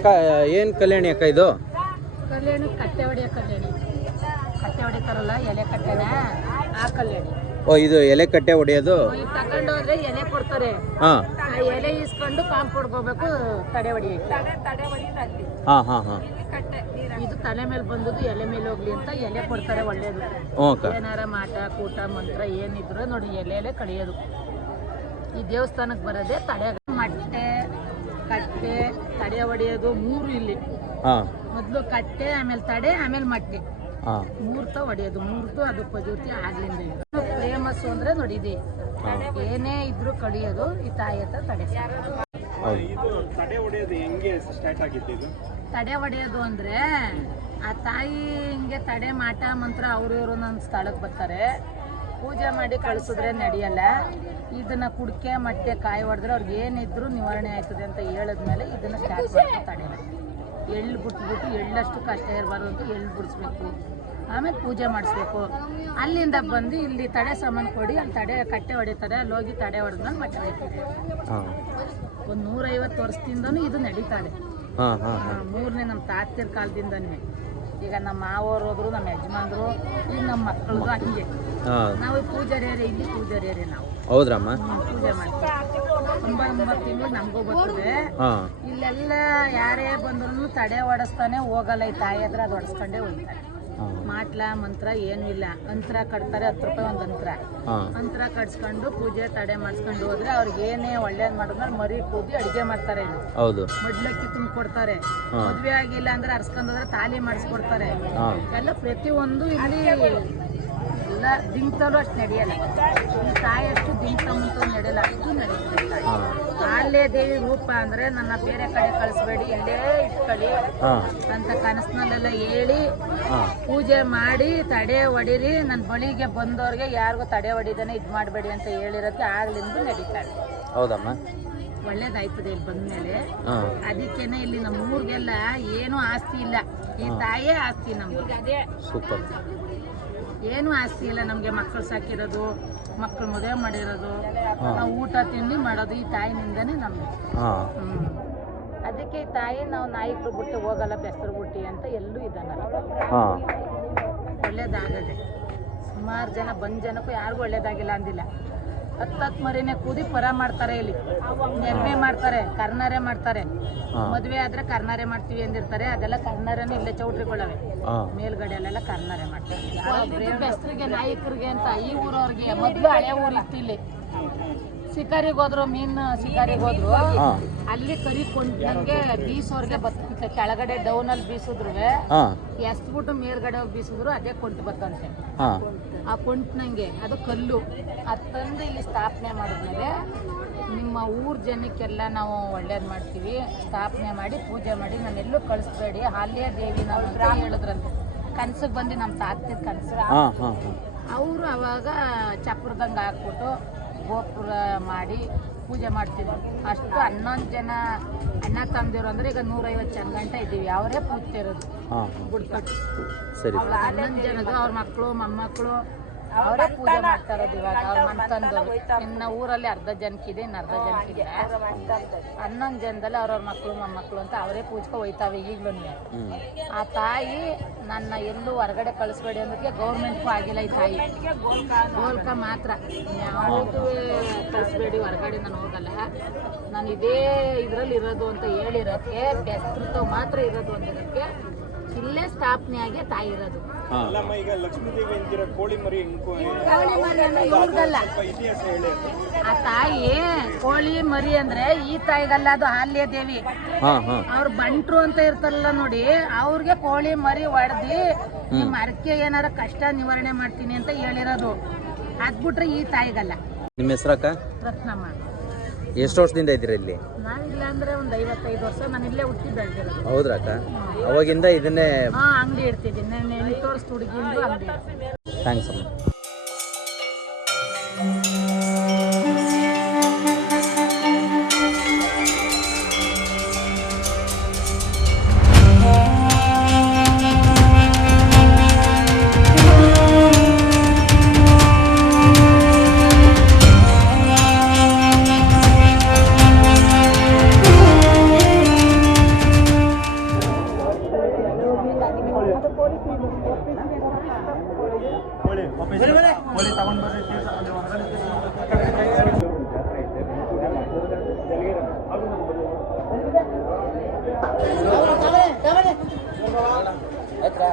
ಅಕ್ಕ ಏನು ಕಲ್ಯಾಣಿ ಅಕ್ಕ ಇದು? ಕಲ್ಯಾಣಿ ಕಟ್ಟೆ ಹೊಡೆಯೋ ಕಲ್ಯಾಣಿ. ಕಟ್ಟೆ ಹೊಡಿತಾರಲ್ಲ ಎಲೆ ಕಟ್ಟೆನ, ಆ ಕಲ್ಯಾಣಿ. ಓ, ಇದು ಎಲೆ ಕಟ್ಟೆ ಹೊಡೆಯೋದು. ಈಗ ತಗೊಂಡು ಹೋದ್ರೆ ಎಲೆ ಕೊಡ್ತಾರೆ. ಹಾಂ, ಆ ಎಲೆ ಇಸ್ಕೊಂಡು ಕಾಂಪೌಂಡ್ ಹೋಗ್ಬೇಕು, ತಡೆ ಹೊಡಿಯಕ್ಕೆ. ಹಾಂ ಹಾಂ ಹಾಂ. ಇದು ತಲೆ ಮೇಲೆ ಬಂದದ್ದು ಎಲೆ ಮೇಲೆ ಹೋಗ್ಲಿ ಅಂತ ಎಲೆ ಕೊಡ್ತಾರೆ. ಒಳ್ಳೇದು. ಏನಾರ ಮಾಟ ಕೂಟ ಮಂತ್ರ ಏನಿದ್ರು ನೋಡಿ ಎಲೆ ಕಡಿಯೋದು. ಈ ದೇವಸ್ಥಾನಕ್ಕೆ ಬರೋದೇ ತಡೆ. ಮಟ್ಟೆ ಕಟ್ಟೆ ತಡೆ ಹೊಡೆಯೋದು ಮೂರು ಇಲ್ಲಿ. ಮೊದಲು ಕಟ್ಟೆ, ಆಮೇಲೆ ತಡೆ, ಆಮೇಲೆ ಮಟ್ಟೆ, ಮೂರ್ತ ಹೊಡೆಯೋದು. ಮೂರ್ತು ಅದು ಪದ್ಧತಿ ಆಗ್ಲಿಂದ ಫೇಮಸ್ ಅಂದ್ರೆ ನೋಡಿದಿ. ಏನೇ ಇದ್ರು ಕಡಿಯೋದು ಈ ತಾಯಿ ಹತ್ರ ತಡೆ. ತಡೆ ಹೊಡೆಯೋದು ಅಂದ್ರೆ ಆ ತಾಯಿ ಹಿಂಗೆ ತಡೆ ಮಾಟ ಮಂತ್ರ ಅವ್ರು ನನ್ನ ಸ್ಥಳಕ್ಕೆ ಬರ್ತಾರೆ. ಪೂಜೆ ಮಾಡಿ ಕಳಿಸಿದ್ರೆ ನಡೆಯಲ್ಲ. ಇದನ್ನ ಕುಡಿಕೆ ಮಟ್ಟೆ ಕಾಯಿ ಹೊಡೆದ್ರೆ ಅವ್ರಿಗೆ ಏನಿದ್ರು ನಿವಾರಣೆ ಆಯ್ತದೆ ಅಂತ ಹೇಳಿದ್ಮೇಲೆ ಇದನ್ನ ಸ್ಟಾರ್ಟ್ ಮಾಡ್ತಾರೆ. ತಡೆನ ಎಳ್ಳು ಬಿಟ್ಬಿಟ್ಟು, ಎಳ್ಳಷ್ಟು ಕಷ್ಟ ಇರಬಾರ್ದು ಅಂತ ಎಳ್ಳು ಬಿಡಿಸ್ಬೇಕು. ಆಮೇಲೆ ಪೂಜೆ ಮಾಡಿಸ್ಬೇಕು. ಅಲ್ಲಿಂದ ಬಂದು ಇಲ್ಲಿ ತಡೆ ಸಾಮಾನು ಕೊಡಿ, ಅಲ್ಲಿ ತಡೆ ಕಟ್ಟೆ ಹೊಡಿತಾರೆ. ಅಲ್ಲಿ ಹೋಗಿ ತಡೆ ಹೊಡೆದ್ಮೇಲೆ ಮಟ್ಟೆ ಹೊಡಿತಾರೆ. ಒಂದು 150 ವರ್ಷದಿಂದನೂ ಇದು ನಡೀತಾರೆ. ಮೂರನೇ ನಮ್ಮ ತಾತಿರ ಕಾಲದಿಂದನೇ. ಈಗ ನಮ್ಮ ಮಾವರು ಹೋದ್ರು, ನಮ್ಮ ಯಜಮಾನ್ರು, ಈಗ ನಮ್ಮ ಮಕ್ಕಳದು ಹಂಗೆ. ನಾವು ಪೂಜಾರಿಯರೇ, ಇಲ್ಲಿ ಪೂಜಾರಿಯರೇ ನಾವು. ಹೌದ್ರಮ್ಮ? ಪೂಜೆ ಮಾಡ್ತೀವಿ. 9 ತಿಂಗಳು ನಮಗೂ ಬರ್ತದೆ. ಇಲ್ಲೆಲ್ಲ ಯಾರೇ ಬಂದ್ರು ತಡೆ ಹೊಡೆಸ್ತಾನೆ ಹೋಗಲ್ಲ. ಈ ತಾಯಿ ಹತ್ರ ಅದು ಹೊಡೆಸ್ಕೊಂಡೇ ಹೋಗ್ತಾರೆ. ಮಾಟ್ಲ ಮಂತ್ರ ಏನೂ ಇಲ್ಲ. ಅಂತ್ರ ಕಟ್ತಾರೆ, 10 ರೂಪಾಯಿ ಒಂದು ಅಂತ್ರ ಕಟ್ಸ್ಕೊಂಡು ಪೂಜೆ ತಡೆ ಮಾಡಿಸ್ಕೊಂಡು ಹೋದ್ರೆ ಅವ್ರಿಗೆ ಏನೇ ಒಳ್ಳೇದ್ ಮಾಡಿದ್ರೆ ಮರಿ ಕೂದಿ ಅಡಿಗೆ ಮಾಡ್ತಾರೆ. ಮಡ್ಲಕ್ಕಿ ತುಂಬ ಕೊಡ್ತಾರೆ. ಮದ್ವೆ ಆಗಿಲ್ಲ ಅಂದ್ರೆ ಅರ್ಸ್ಕೊಂಡ್ರೆ ತಾಲಿ ಮಾಡಿಸ್ಕೊಡ್ತಾರೆ. ಎಲ್ಲ ಪ್ರತಿಯೊಂದು ಇಲ್ಲಿ ಎಲ್ಲ ದಿಂತಲೂ ಅಷ್ಟು ನಡೆಯಲ್ಲ. ಈ ತಾಯಿ ಅಷ್ಟು ದಿಂತ ಮುಂತ ನಡೆಯಲ್ಲ, ಅಷ್ಟು ನಡೀತದೆ. ಕಾಲೇ ದೇವಿ ರೂಪ ಅಂದ್ರೆ ನನ್ನ ಬೇರೆ ಕಡೆ ಕಳಿಸ್ಬೇಡಿ, ಇಲ್ಲೇ ಇಟ್ಕೊಳ್ಳಿ ಅಂತ ಕನಸಿನಲ್ಲೆಲ್ಲ ಹೇಳಿ ಪೂಜೆ ಮಾಡಿ ತಡೆ ಹೊಡೀರಿ. ನನ್ನ ಬಳಿಗೆ ಬಂದವ್ರಿಗೆ ಯಾರಿಗೂ ತಡೆ ಹೊಡಿದಾನೆ ಇದು ಮಾಡಬೇಡಿ ಅಂತ ಹೇಳಿರೋದಕ್ಕೆ ಆಗ್ಲಿಂದ ನಡೀತಾರೆ. ಹೌದಮ್ಮ? ಒಳ್ಳೇದಾಯ್ತದೆ ಇಲ್ಲಿ ಬಂದ್ಮೇಲೆ. ಅದಕ್ಕೇನೆ ಇಲ್ಲಿ ನಮ್ಮ ಊರಿಗೆಲ್ಲ ಏನೂ ಆಸ್ತಿ ಇಲ್ಲ, ಈ ತಾಯೇ ಆಸ್ತಿ ನಮ್ಗೆ. ಅದೇ ಸೂಪರ್. ಏನು ಆಸ್ತಿ ಇಲ್ಲ ನಮ್ಗೆ. ಮಕ್ಕಳು ಸಾಕಿರೋದು, ಮಕ್ಕಳು ಮದುವೆ ಮಾಡಿರೋದು, ನಾವು ಊಟ ತಿಂಡಿ ಮಾಡೋದು ಈ ತಾಯಿನಿಂದನೇ ನಮ್ಗೆ. ಅದಕ್ಕೆ ಈ ತಾಯಿ ನಾವು ನಾಯಕರು ಬಿಟ್ಟು ಹೋಗಲ್ಲ, ಬೆಸ್ತರು ಬಿಟ್ಟು ಅಂತ ಎಲ್ಲೂ ಇದ್ದಾನಲ್ಲ. ಒಳ್ಳೇದಾಗದೆ. ಸುಮಾರು ಜನ ಬಂದ ಜನಕ್ಕೂ ಯಾರಿಗೂ ಒಳ್ಳೇದಾಗಿಲ್ಲ ಅಂದಿಲ್ಲ. 10 ಮರಿನೇ ಕೂದಿ ಪರ ಮಾಡ್ತಾರೆ. ಇಲ್ಲಿ ನೆರ್ಮೆ ಮಾಡ್ತಾರೆ, ಕರ್ನಾರೆ ಮಾಡ್ತಾರೆ. ಮದುವೆ ಆದ್ರೆ ಕರ್ನಾರೆ ಮಾಡ್ತೀವಿ ಅಂದಿರ್ತಾರೆ. ಅದೆಲ್ಲ ಕರ್ನಾರೆನೂ ಇಲ್ಲೇ ಚೌಟ್ರಿಗಳವೆ ಮೇಲ್ಗಡೆ ಅಲ್ಲೆಲ್ಲ ಕರ್ನಾರೆ ಮಾಡ್ತಾರೆ. ಬೆಸ್ತರಿಗೆ ನಾಯಕರಿಗೆ ಅಂತ ಈ ಊರವ್ರಿಗೆ ಮೊದಲು ಹಳೆ ಊರಿತ್ತು. ಇಲ್ಲಿ ಶಿಕಾರಿಗೆ ಹೋದ್ರು, ಮೀನು ಶಿಕಾರಿಗೆ ಹೋದ್ರು, ಅಲ್ಲಿ ಕರಿ ಕೊಂಡ್ನಂಗೆ ಬೀಸೋರ್ಗೆ ಬರ್ತಂತೆ. ಕೆಳಗಡೆ ಡೌನ್ ಅಲ್ಲಿ ಬೀಸಿದ್ರು ಎಸ್ಬಿಟ್ಟು ಮೇಲ್ಗಡೆ ಹೋಗಿ ಬೀಸಿದ್ರು ಅದೇ ಕೊಂಟು ಬರ್ತಂತೆ. ಆ ಕೊಂಟ್ನಂಗೆ ಅದು ಕಲ್ಲು ತಂದು ಇಲ್ಲಿ ಸ್ಥಾಪನೆ ಮಾಡಿದ್ಮೇಲೆ ನಿಮ್ಮ ಊರ್ ಜನಕ್ಕೆಲ್ಲ ನಾವು ಒಳ್ಳೇದ್ ಮಾಡ್ತೀವಿ, ಸ್ಥಾಪನೆ ಮಾಡಿ ಪೂಜೆ ಮಾಡಿ ನಾನೆಲ್ಲೂ ಕಳಿಸ್ಬೇಡಿ, ಹಾಲ್ಯ ದೇವಿ ನಾವು ಅಂತ ಹೇಳಿದ್ರಂತೆ. ಕನ್ಸಿಗೆ ಬಂದು ನಮ್ಮ ತಾತಿದ ಕನಸು. ಅವರು ಅವಾಗ ಚಪ್ರದಂಗೆ ಹಾಕ್ಬಿಟ್ಟು ಗೋಪುರ ಮಾಡಿ ಪೂಜೆ ಮಾಡ್ತಿದ್ರು. ಅಷ್ಟು 11 ಜನ ಅಣ್ಣ ತಮ್ಮದಿರು ಅಂದ್ರೆ ಈಗ 150 ಚಂಗಂಟ ಇದ್ದೀವಿ. ಅವರೇ ಪೂಜ್ತಿರೋದು ಗುಡ್ಕಟ್ಟು. 11 ಜನದು ಅವ್ರ ಮಕ್ಕಳು ಮೊಮ್ಮಕ್ಕಳು ಅವರೇ ಪೂಜೆ ಮಾಡ್ತಾ ಇರೋದು. ಇವಾಗ ಅವ್ರ ಮನ್ತಂದವರು ಇನ್ನು ಊರಲ್ಲಿ 10 ಜನಕ್ಕಿದೆ, ಇನ್ನು 10 ಜನಕ್ಕಿದೆ. 11 ಜನದಲ್ಲಿ ಅವ್ರವ್ರ ಮಕ್ಕಳು ಮೊಮ್ಮಕ್ಕಳು ಅಂತ ಅವರೇ ಪೂಜ್ಕೊ ಹೋಯ್ತಾವೆ ಈಗಲೂ. ಆ ತಾಯಿ ನನ್ನ ಎಲ್ಲೂ ಹೊರಗಡೆ ಕಳಿಸ್ಬೇಡಿ ಅನ್ನೋದಕ್ಕೆ ಗೌರ್ಮೆಂಟ್ಗೂ ಆಗಿಲ್ಲ. ಈ ತಾಯಿ ಗೋಲ್ಕ ಮಾತ್ರ ಯಾವುದು ಕಳಿಸ್ಬೇಡಿ, ಹೊರಗಡೆ ನಾನು ಹೋಗಲ್ಲ, ನಾನು ಇದೇ ಇದರಲ್ಲಿ ಇರೋದು ಅಂತ ಹೇಳಿರೋದಕ್ಕೆ, ಬೆಸ್ತೃತ್ವ ಮಾತ್ರ ಇರೋದು ಅಂದಿರೋದಕ್ಕೆ ಇಲ್ಲೇ ಸ್ಥಾಪನೆಯಾಗಿ ತಾಯಿ ಇರೋದು. ಆ ತಾಯಿ ಕೋಳಿ ಮರಿ ಅಂದ್ರೆ ಈ ತಾಯಿಗಲ್ಲ, ಅದು ಹಾಲ್ಯ ದೇವಿ. ಅವ್ರ ಬಂಟ್ರು ಅಂತ ಇರ್ತಾರಲ್ಲ ನೋಡಿ, ಅವ್ರಿಗೆ ಕೋಳಿ ಮರಿ ಹೊಡೆದಿ ನಿಮ್ಮ ಅರಕೆ ಏನಾರ ಕಷ್ಟ ನಿವಾರಣೆ ಮಾಡ್ತೀನಿ ಅಂತ ಹೇಳಿರೋದು. ಅದ್ಬಿಟ್ರೆ ಈ ತಾಯಿಗಲ್ಲ. ನಿಮ್ಮ ಹೆಸರಕ್ಕ? ರತ್ನಮ್ಮ. ಎಷ್ಟು ವರ್ಷದಿಂದ ಇದ್ದೀರಾ ಇಲ್ಲಿ? ನಾವಿಲ್ಲ ಅಂದ್ರೆ ಒಂದು 55 ವರ್ಷ. ನಾನು ಇಲ್ಲೇ ಹುಟ್ಟಿದ್ದು. ಹೌದ್ರಕ್ಕ? ಅವಾಗಿಂದ ಇದನ್ನೇ ಅಂಗಡಿ ಇಡ್ತಿದ್ದೀನಿ. 8 ವರ್ಷ ಹುಡುಗಿಂದು ಅಂಗಡಿ. ಥ್ಯಾಂಕ್ಸ್ ಅಮ್ಮ. ಕೋಳಿ ತಗೊಂಡ್ ಬರ್ರಿ ಅಲ್ಲಿ ಹೊರಗಡೆ ಆಯ್ತಾ